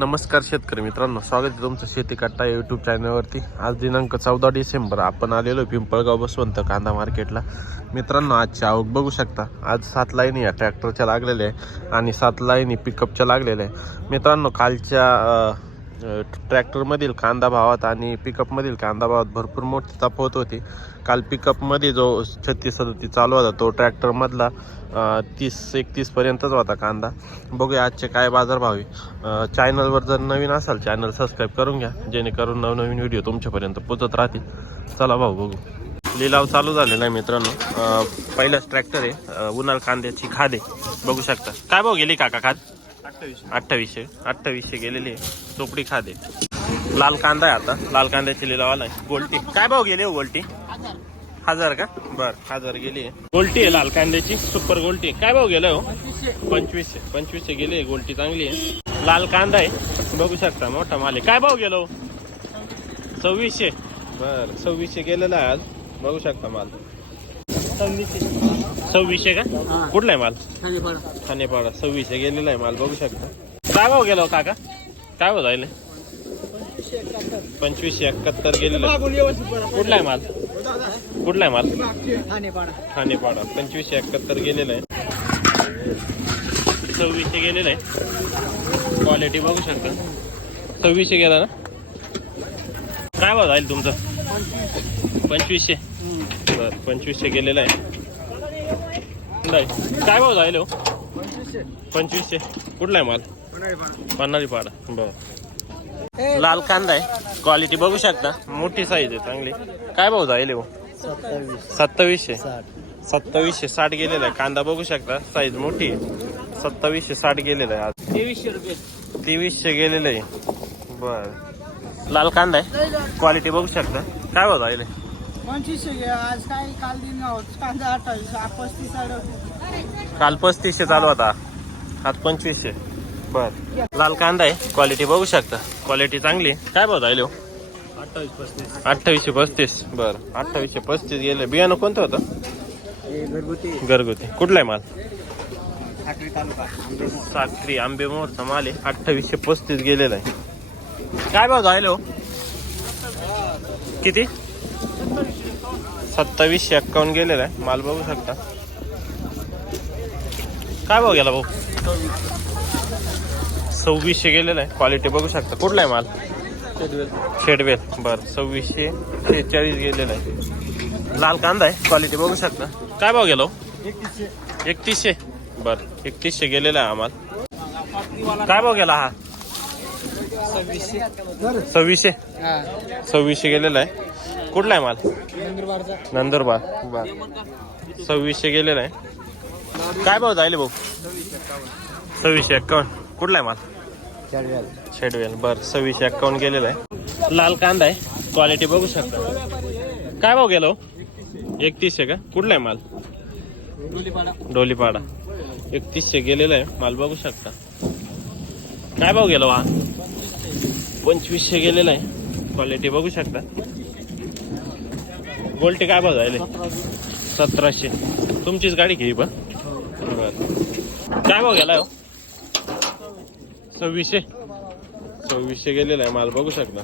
नमस्कार शेतकरी मित्रांनो स्वागत आहे तुमचं शेती कट्टा यूट्यूब चॅनलवरती आज दिनांक चौदा डिसेंबर आपण आलेलो पिंपळगाव बसवंत कांदा मार्केटला. मित्रांनो आजची आवक बघू शकता. आज सात लाईनी या ट्रॅक्टरच्या लागलेल्या आहे आणि सात लाईनी पिकअपच्या लागलेल्या आहे. मित्रांनो कालच्या ट्रॅक्टरमधील कांदा भावात आणि पिकअपमधील कांदा भावात भरपूर मोठी तफावत होती. काल पिकअपमध्ये जो छत्तीस सदतीस चालू होता तो ट्रॅक्टरमधला तीस एकतीसपर्यंतच होता कांदा. बघूया आजचे काय बाजारभाव आहे. चॅनलवर जर नवीन असाल चॅनल सबस्क्राईब करून घ्या. जेणेकरून नवनवीन व्हिडिओ तुमच्यापर्यंत पोचत राहतील. चला भाऊ बघू. लिलाव चालू झालेला आहे मित्रांनो. पहिलाच ट्रॅक्टर आहे. उन्हाळ कांद्याची खादे. बघू शकता. काय भाऊ गेली काका खाद? अठ्ठावीसशे. अठ्ठावीसशे. गेलेली आहे. चोपडी खादे लाल कांदा आहे आता. लाल कांद्याची लिलावाला आहे गोल्टी. काय भाव गेली हो गोल्टी? हजार का? बर हजार गेली आहे. गोल्टी आहे लाल कांद्याची. सुपर गोल्टी काय भाव गेलाय हो? पंचवीसशे. पंचवीसशे गेले गोल्टी चांगली आहे. लाल कांदा आहे. बघू शकता मोठा माल आहे. काय भाव गेलो? सव्वीसशे. बर सव्वीसशे गेलेला आहे आज. बघू शकता माल. सव्वीसशे. का? कुठला आहे माल? ठाणेपाडा. सव्वीसशे गेलेला आहे माल बघू शकता. काय भाव गेलो काका? काय भाव जायले पंचवीसशे एकाहत्तर गेलेलं. कुठला आहे माल? कुठला आहे माल? ठाणेपाडा. पंचवीसशे एकाहत्तर गेलेलं आहे. सव्वीसशे गेलेलं आहे. क्वालिटी बघू शकता. सव्वीसशे गेला ना? काय भाव जाईल तुमचं? पंचवीसशे. पंचवीसशे गेलेलं आहे. नाही काय भाव जाईल हो? पंचवीसशे. कुठला आहे माल? पन्नारी पाडा बर. लाल कांदा आहे. क्वालिटी बघू शकता. मोठी साईज आहे चांगली. काय भाव जाईल हो? सत्तावीसशे. सत्तावीसशे साठ गेलेला आहे. कांदा बघू शकता. साईज मोठी आहे. सत्तावीसशे साठ गेलेला आहे आज. तेवीसशे रुपये. तेवीसशे गेलेलं आहे. बर. लाल कांदा आहे. क्वालिटी बघू शकता. काय भाव जाईल पंचवीसशे आज काय काल दिन कांदा अठ्ठावीस पस्तीस काल पस्तीसशे चालू होता. आज पंचवीसशे. बर. लाल कांदा आहे. क्वालिटी बघू शकता. क्वालिटी चांगली. काय भाव जाईल हो? अठ्ठावीस पस्तीस. अठ्ठावीसशे पस्तीस. बर. अठ्ठावीसशे पस्तीस गेले. बियाणं कोणतं होतं? घरगुती. घरगुती. कुठला आहे माल? साखरी आंबेमोहरचा माल आहे. अठ्ठावीसशे पस्तीस गेलेला आहे. काय भाव जाईल किती? सत्तावीसशे एक्कावन्न गेलेला आहे. माल बघू शकता. काय भाव गेला भाऊ? सव्वीसशे गेलेला आहे. क्वालिटी बघू शकता. कुठला आहे माल? शेडवेल बर सव्वीसशे शेहेचाळीस गेलेला आहे. लाल कांदा आहे. क्वालिटी बघू शकता. काय भाव गेलो एकतीसशे. बर एकतीसशे गेलेला आहे आम्हाला काय भाव गेला हा? सव्वीसशे. सव्वीसशे सव्वीसशे गेलेला आहे. कुठला आहे माल? नंदुरबार. बर. सव्वीसशे गेलेला आहे. काय भाव जायले भाऊ? सव्वीसशे एक्कावन्न. कुठला आहे माल? शेडवेल. बर सव्वीसशे एक्कावन्न गेलेला आहे. लाल कांदा आहे. क्वालिटी बघू शकता. काय भाव गेलो हो? एकतीसशे का? कुठला आहे माल? डोलीपाडा. डोलीपाडा एकतीसशे गेलेला आहे. माल बघू शकता. काय भाव गेलो हो हा? पंचवीसशे गेलेला आहे. क्वालिटी बघू शकता. गोल्टी काय बघायला? सतराशे. तुमचीच गाडी घे पण बरं. काय बघायला हो? सव्वीसशे. सव्वीसशे गेलेला आहे माल बघू शकता.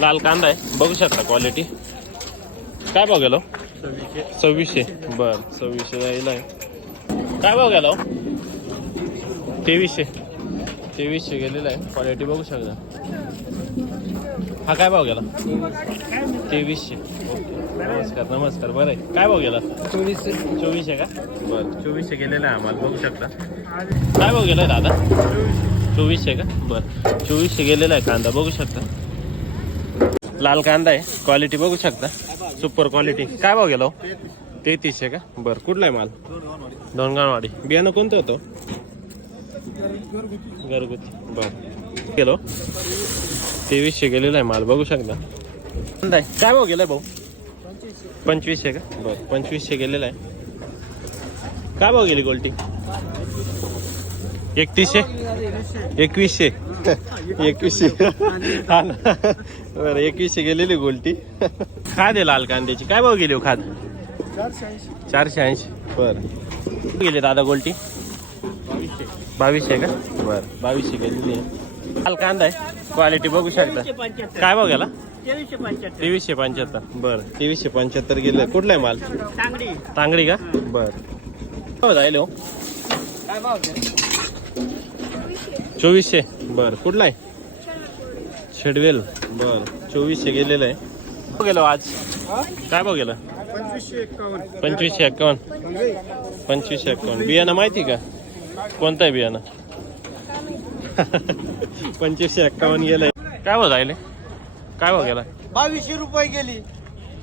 लाल कांदा आहे बघू शकता क्वालिटी काय भाव हो? सव्वीसशे. बर सव्वीसशे जाईल आहे. काय बघायला हो? तेवीसशे. तेवीसशे गेलेला आहे. क्वालिटी बघू शकता. हा काय भाव गेला? तेवीसशे ओके. नमस्कार नमस्कार. बरं आहे. काय भाव गेला? चोवीसशे. चोवीसशे का? बरं. चोवीसशे गेलेला आहे आम्हाला. बघू शकता. काय भाव गेला दादा? चोवीसशे का? बरं. चोवीसशे गेलेला आहे कांदा. बघू शकता. लाल कांदा आहे. क्वालिटी बघू शकता. सुपर क्वालिटी काय भाव गेलो तेहतीसशे का? बरं. कुठला आहे माल? दोनगाणवाडी बियाणं कोणतं होतं? घरगुती. बरं. गेलो. तेवीसशे गेलेला आहे माल बघू शकता. काय भाव गेलाय भाऊ? पंचवीसशे का? बरं पंचवीसशे गेलेला आहे. काय भाव गेली गोल्टी? एकतीसशे? एकवीसशे? एकवीसशे. हा ना. बरं एकवीसशे गेलेली गोल्टी. खाद आहे लाल कांद्याची. काय भाव गेली हो खाद? चारशे ऐंशी. चारशे ऐंशी. बरं. गेले दादा गोल्टी? बावीसशे का? बर. बावीसशे गेलेली आहे. काल कांदा आहे. क्वालिटी बघू शकता. काय भाव गेला? तेवीसशे पंच्याहत्तर. बर. तेवीसशे पंच्याहत्तर गेले. कुठला आहे माल? तांगडी. तांगडी का? बर. हो? जाईल हो चोवीसशे. बर. कुठला आहे? शेडवेल. बर. चोवीसशे गेलेलं आहे. गेलो आज? काय भाव गेलं? पंचवीसशे एक्कावन्न पंचवीसशे एक्कावन्न बियाणं माहिती का? कोणतं आहे बियाणं. पंचवीसशे एक्कावन्न गेलंय. काय भाव जायले काय भाव गेला बावीसशे रुपये गेली.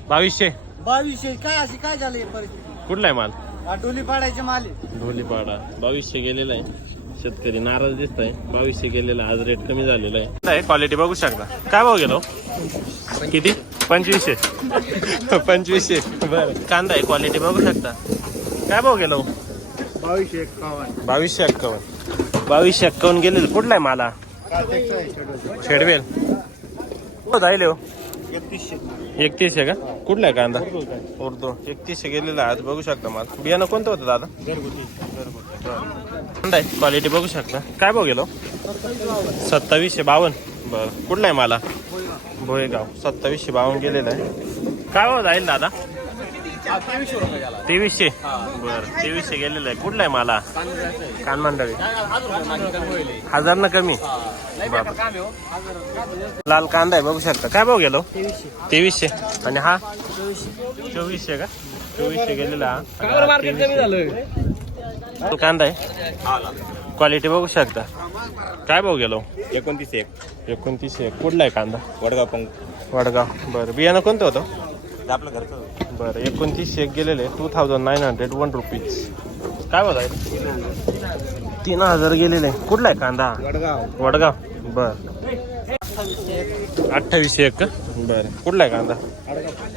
बावीसशे? बावीसशे. काय अशी काय झाली परिस्थिती? कुठला आहे माल? हा डोली पाडायचे माल आहे. ढोलीपाडा. बावीसशे गेलेला आहे. शेतकरी नाराज दिसत आहे बावीसशे गेलेला. आज रेट कमी झालेला आहे. क्वालिटी बघू शकता. काय भाव गेलो? किती? पंचवीसशे. पंचवीसशे. बरं. कांदा आहे. क्वालिटी बघू शकता. काय भाव गेलो? बावीसशे एक्कावन्न. बावीसशे एक्कावन्न. बावीसशे एक्कावन्न गेलेलं कुठला आहे मला? शेडवेल राहिले हो? एकतीसशे का? कुठला आहे कांदा? उर्दू. एकतीसशे गेलेला आहे. आज बघू शकता मला. बियाणं कोणतं होतं दादा? कांदा आहे. क्वालिटी बघू शकता. काय बघेलो हो? गेलो सत्तावीसशे बावन्न. बरं. कुठला आहे मला? भोयगाव सत्तावीसशे बावन्न गेलेला आहे. काय भाव जाईल दादा? तेवीसशे बरं तेवीसशे गेलेलं आहे. कुठला आहे मला कानमंडळी हजार ना कमी बापरे. लाल कांदा आहे बघू शकता. काय भाव गेलो? तेवीसशे. आणि हा? चोवीसशे. का? चोवीसशे गेलेला हा. हा तेवीसशे. तो कांदा आहे? क्वालिटी बघू शकता. काय भाव गेलो? एकोणतीस एक. एकोणतीसशे कुठला आहे कांदा? वडगाव पंक. वडगाव. बरं बियाणं कोणतं होतं? आपलं घरचं. बरं एकोणतीसशे एक गेलेले two thousand nine hundred one rupees काय आहे तीन हजार गेलेले. कुठला आहे कांदा? वडगाव. वडगाव. बर. अठ्ठावीसशे एक. का बरं. कुठला आहे कांदा?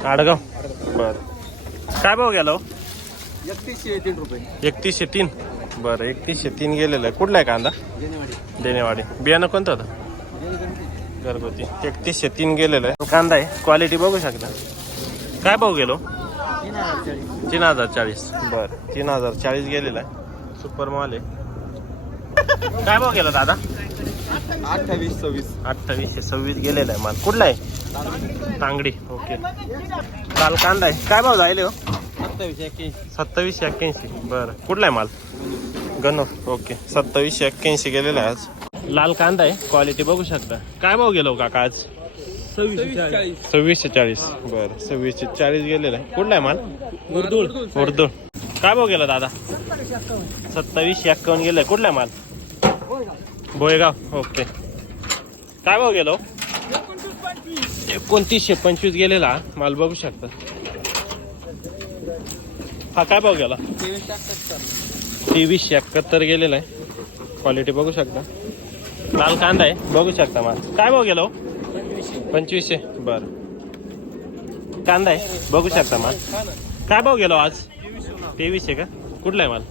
आडगाव. बर. काय भाव गेला हो? एकतीसशे तीन रुपये. एकतीसशे तीन. बरं एकतीसशे तीन गेलेलं. आहे कुठला आहे कांदा? देणेवाडी. बियाणं कोणतं होतं? घरगुती. एकतीसशे तीन गेलेलं. आहे कांदा आहे. क्वालिटी बघू शकता. काय भाव गेलो? तीन हजार चाळीस. बरं तीन हजार चाळीस गेलेलं आहे. सुपर माल आहे. काय भाव गेला दादा? अठ्ठावीस सव्वीस. अठ्ठावीसशे सव्वीस गेलेला आहे माल. कुठला आहे? तांगडी. ओके. काल कांदा आहे. काय भाव जायले हो? अठ्ठावीस एक्क्याऐंशी. सत्तावीसशे एक्क्याऐंशी. बरं. कुठला आहे माल? गणर ओके. सत्तावीसशे एक्क्याऐंशी गेलेला आहे आज. लाल कांदा आहे. क्वालिटी बघू शकता. काय भाव गेलो काका आज? सव्वीसशे चाळीस. बरं सव्वीसशे चाळीस गेलेला आहे. कुठला आहे माल? उर्दूळ उर्दूळ काय भाव गेला दादा? सत्तावीसशे एक्कावन्न गेलं कुठला आहे माल? भोयगाव ओके. काय भाव गेलो एकोणतीसशे पंचवीस गेलेला. माल बघू शकता. हा काय भाव गेला? तेवीसशे एकाहत्तर गेलेला आहे. क्वालिटी बघू शकता. लाल कांदा आहे. बघू शकता माल. काय भाव गेलो पंचवीसशे. बर. कांदा आहे. बघू शकता माल. काय भाव गेलो आज? तेवीसशे का? कुठला आहे माल?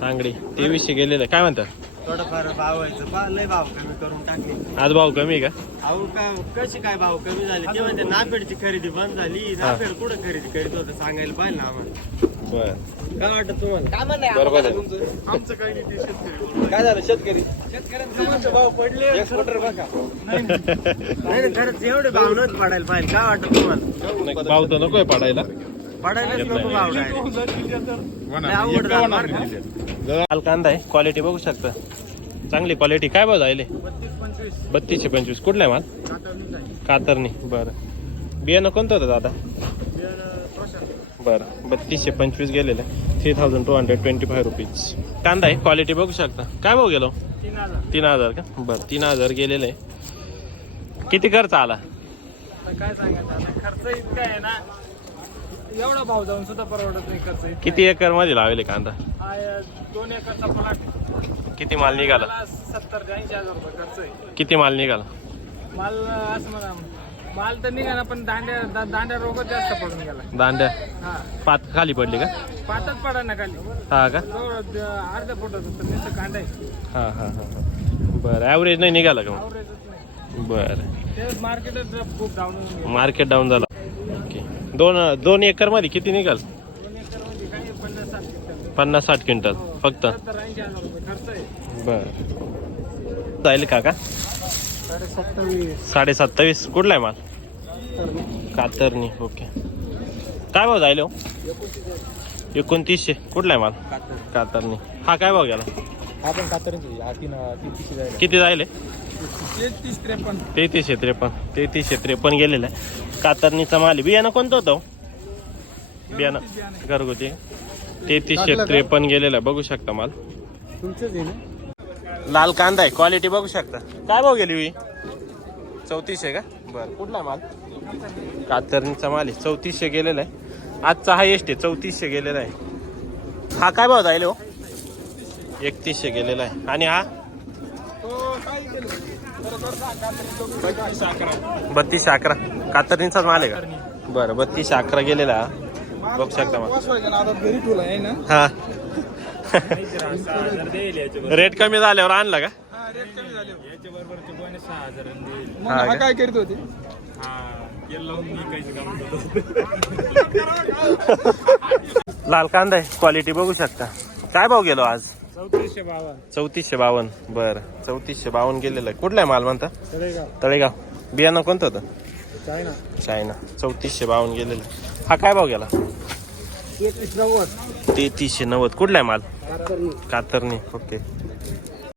तांगडी तेवीसशे गेलेलं. काय म्हणतात थोडंफार भाव व्हायचं. बा- लय भाव कमी करून टाकले. आज भाव कमी आहे का? अहो काय कशी काय भाव कमी झाले? ते म्हणते नाफेडची खरेदी बंद झाली. नाफेड कुठं खरेदी करीत होतं? सांगायला पाहिजे ना आम्हाला. बर. काय वाटत तुम्हाला? बरोबर आहे? आमचं काही नाही ते शेतकरी काय झालं शेतकरी? शेतकऱ्यांचे भाव पडले. एक्सपोर्टर बघा. नाही नाही, खरंच एवढे भाव नच पडायला पाहिजे. काय वाटत तुम्हाला? भाव तर नकोय पाडायला. पडायलाच नको भाव direct. लय अवघड झालं. बरं का? लाल कांदा आहे क्वालिटी बघू शकता. चांगली क्वालिटी काय भाव जायले? बत्तीसशे पंचवीस. कुठला आहे माल? कातरणी बरं. बियाणं कोणतं होतं दादा. बरं. बत्तीसशे पंचवीस गेलेलं आहे. Three thousand two hundred twenty five rupees कांदा आहे. क्वालिटी बघू शकता. काय भाव गेलो? तीन हजार. का? बरं. तीन हजार गेलेलं आहे. किती खर्च आला? आता काय सांगायचं? आता खर्च इतका आहे ना. एवढा भाव जाऊन सुद्धा परवडत नाही खर्च इतका किती एकरमध्ये लावले कांदा? दोन एकरचा प्लॉट किती माल निघाला? सत्तर ते ऐंशी हजार रुपये खर्च आहे. किती माल निघाला? माल असं म्हणा माल तर निघाला पण दांड्या दा- दांड्या रोगच जास्त पडून गेला. दांड्या? हा. पात खाली पडली का? पातच पडा ना खाली. हा का? जवळ द- अर्ध्या नुसतं कांदा आहे. हा हा हा हा. बरं ॲव्हरेज नाही निघाला का मग? आवरेजच नाही. बरं. ते मार्केटच खूप डाऊन मार्केट डाऊन झालं. ओके दोन दोन एकरमध्ये किती निघाल दोन एकर म्हणजे काही पन्नास साठ क्विंटल फक्त. बर. जाईल का साडे सत्तावीस कुठला आहे माल? कातरणी ओके. काय भाव जाईल हो? एकोणतीसशे. कुठला आहे माल? कातरणी. हा काय भाव गेला? किती जायले तेहतीस तेहतीसशे त्रेपन्न. तेहतीसशे त्रेपन्न गेलेलं आहे. कातरणीचा माल आहे. बियाणं कोणतं होतं हो? बियाणं. घरगुती. तेहतीसशे त्रेपन्न गेलेलं. आहे बघू शकता माल. तुमचंच आहे ना? लाल कांदा आहे. क्वालिटी बघू शकता. काय भाव गेली हुई? चौतीसशे का? बरं. कुठला माल? कातरणीचा माल आहे. चौतीसशे गेलेला आहे. आजचा हायेस्ट आहे. चौतीसशे गेलेला आहे. हा काय भाव जाईल हो? एकतीसशे गेलेला आहे. आणि हा? बत्तीसशे अकरा. कातरणीचाच माल आहे का? बरं बत्तीसशे अकरा गेलेला हा बघू शकता हा. रेट कमी झाल्यावर आणला का? हा? काय करीत होते? लाल कांदा आहे क्वालिटी बघू शकता. काय भाव गेलो आज? चौतीसशे बावन. चौतीसशे बावन्न बरं चौतीसशे बावन्न गेलेलं आहे. कुठला आहे माल म्हणता? तळेगाव. तळेगाव. बियाणं कोणतं होतं? चायना. चायना. चौतीसशे बावन्न गेलेलं आहे. हा काय भाव गेला? तेहतीसशे नव्वद. कुठला आहे माल? कातरणी. कातरणी. ओके.